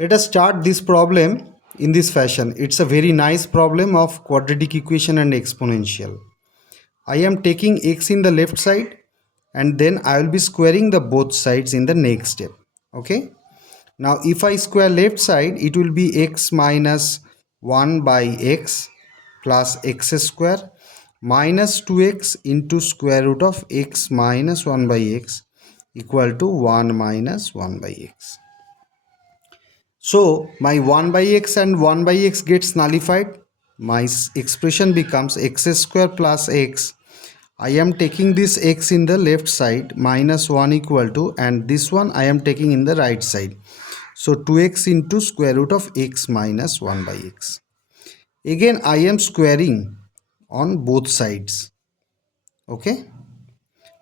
Let us start this problem in this fashion. It's a very nice problem of quadratic equation and exponential. I am taking x in the left side and then I will be squaring the both sides in the next step. Okay. Now if I square left side, it will be x minus 1 by x plus x square minus 2x into square root of x minus 1 by x equal to 1 minus 1 by x. So my 1 by x and 1 by x gets nullified. My expression becomes x square plus x. I am taking this x in the left side minus 1 equal to, and this one I am taking in the right side. So 2x into square root of x minus 1 by x. Again I am squaring on both sides. Okay.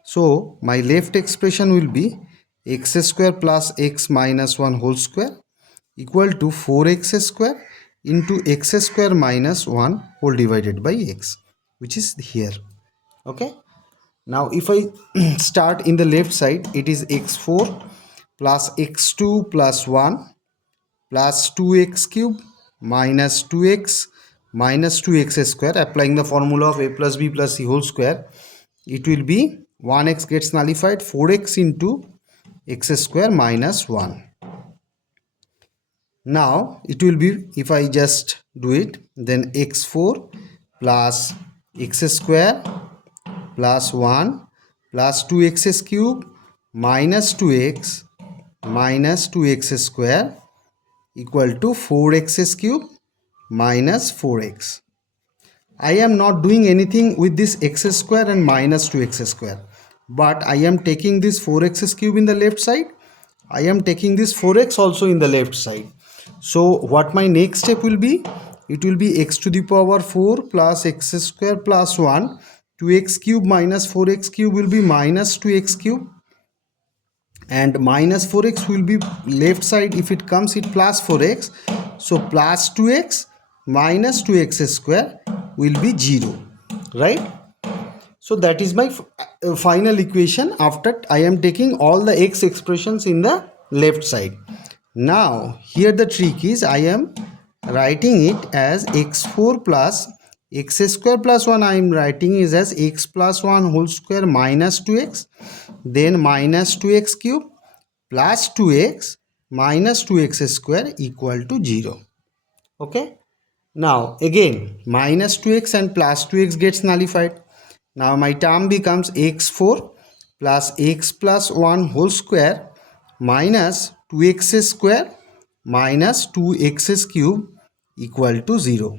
So my left expression will be x square plus x minus 1 whole square equal to 4x square into x square minus 1 whole divided by x, which is here. Okay. Now if I start in the left side, it is x4 plus x2 plus 1 plus 2x cube minus 2x minus 2x square. Applying the formula of a plus b plus c whole square, it will be 1x gets nullified, 4x into x square minus 1. Now it will be, if I just do it, then x4 plus x square plus 1 plus 2x cube minus 2x minus 2x square equal to 4x cube minus 4x. I am not doing anything with this x square and minus 2x square, but I am taking this 4x cube in the left side. I am taking this 4x also in the left side. So what my next step will be, it will be x to the power 4 plus x square plus 1, 2x cube minus 4x cube will be minus 2x cube, and minus 4x will be left side, if it comes it plus 4x, so plus 2x minus 2x square will be 0, right? So that is my final equation after I am taking all the x expressions in the left side. Now here the trick is, I am writing it as x4 plus x square plus 1, I am writing is as x plus 1 whole square minus 2x, then minus 2x cube plus 2x minus 2x square equal to 0. Okay. Now again minus 2x and plus 2x gets nullified. Now my term becomes x4 plus x plus 1 whole square minus 2x square minus 2x cube equal to 0.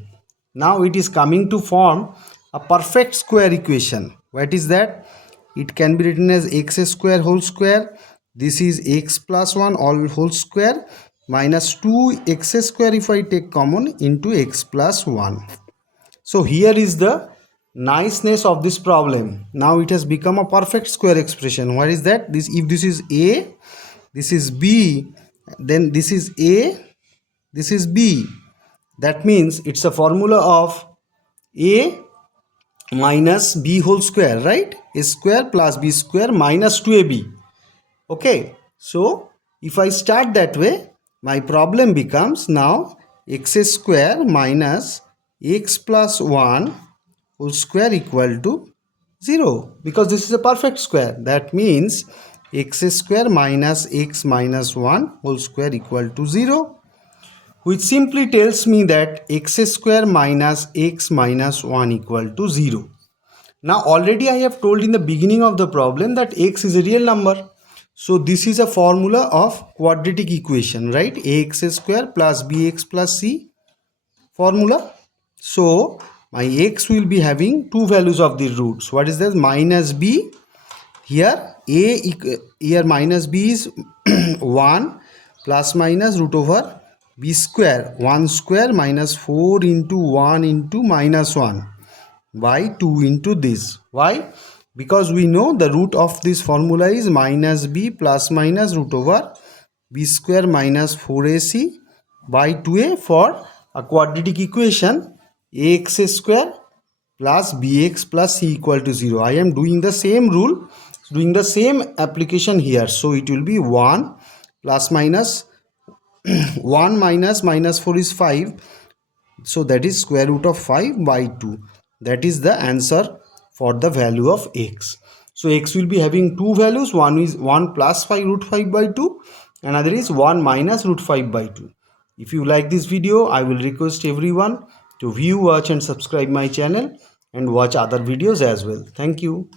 Now it is coming to form a perfect square equation. What is that? It can be written as x square whole square. This is x plus 1 all whole square minus 2x square if I take common into x plus 1. So here is the niceness of this problem. Now it has become a perfect square expression. What is that? This, if this is a, this is b, then this is a, this is b. That means it's a formula of a minus b whole square, right? A square plus b square minus 2ab. Okay, so if I start that way, my problem becomes now x square minus x plus 1 whole square equal to 0, because this is a perfect square. That means x square minus x minus 1 whole square equal to 0, which simply tells me that x square minus x minus 1 equal to 0. Now already I have told in the beginning of the problem that x is a real number. So this is a formula of quadratic equation, right? Ax square plus bx plus c formula. So my x will be having two values of the roots. What is that? Minus b. Here here minus b is 1 plus minus root over b square. 1 square minus 4 into 1 into minus 1 by 2 into this. Why? Because we know the root of this formula is minus b plus minus root over b square minus 4ac by 2a. For a quadratic equation, ax square plus bx plus c equal to 0. I am doing the same rule, doing the same application here. So it will be 1 plus minus 1 minus minus 4 is 5, so that is square root of 5 by 2. That is the answer for the value of x. So x will be having two values. One is 1 plus 5 root 5 by 2, another is 1 minus root 5 by 2. If you like this video, I will request everyone to view, watch and subscribe my channel and watch other videos as well. Thank you.